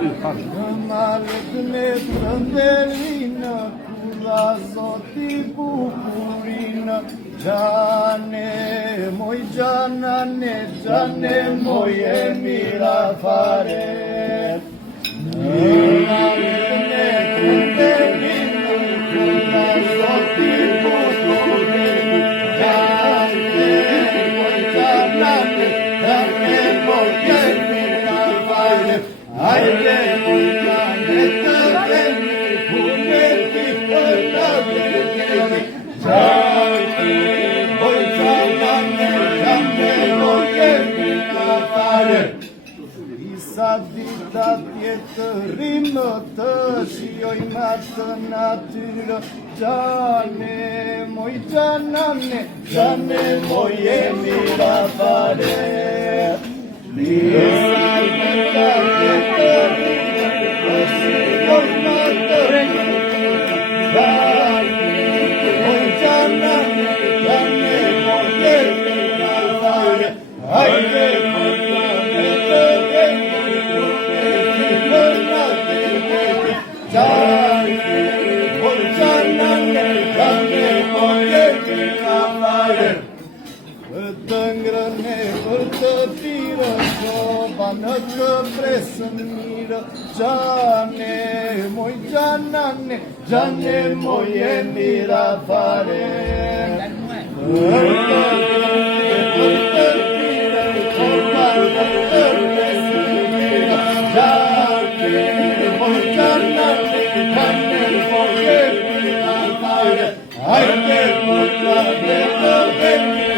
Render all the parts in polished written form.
Malet me prëndelinë, kula zoti bukurinë, gjane moj gjanane, gjane moj e mira fare. Malet me prëndelinë, kula zoti bukurinë, gjane moj gjanane, gjane moj e mira fare. Ajde moj planeta veni, puneti përnavjetemi, gjane moj gjanane, gjane moj e mira fare. Disa dita tjetërinë të shijojmë atë natyrë, gjane moj gjanane, gjane moj e mira fare. Disa dita tjetërinë të shijojmë atë natyrë, gjane moj gjanane, gjane moj e mira fare. Hajde moj planeta veni, puneti përnavjetemi, gjane moj gjanane, gjane moj e mira fare. Të ngrëne për të tiro, qoba në të presën mirë, gjane moj gjanane, gjane moj e mira fare. Për të ngrëne për të tiro, qoba në të presën mirë, gjane moj gjanane, gjane moj e mira fare. Hajde moj planeta veni,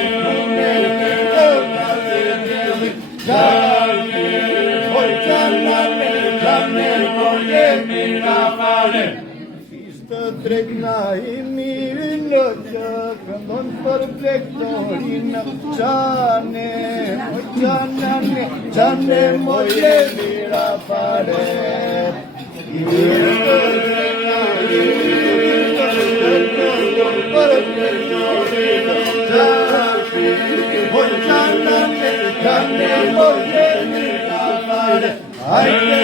gjane moj gjanane, gjane moj e mira fare. Ishte tregna I mirë që këndon për plektorinë, gjane moj gjanane, gjane moj e mira fare. Ishte tregna mirë që këndon për plektorinë, gjane moj gjanane, gjane moj e mira fare. Ajde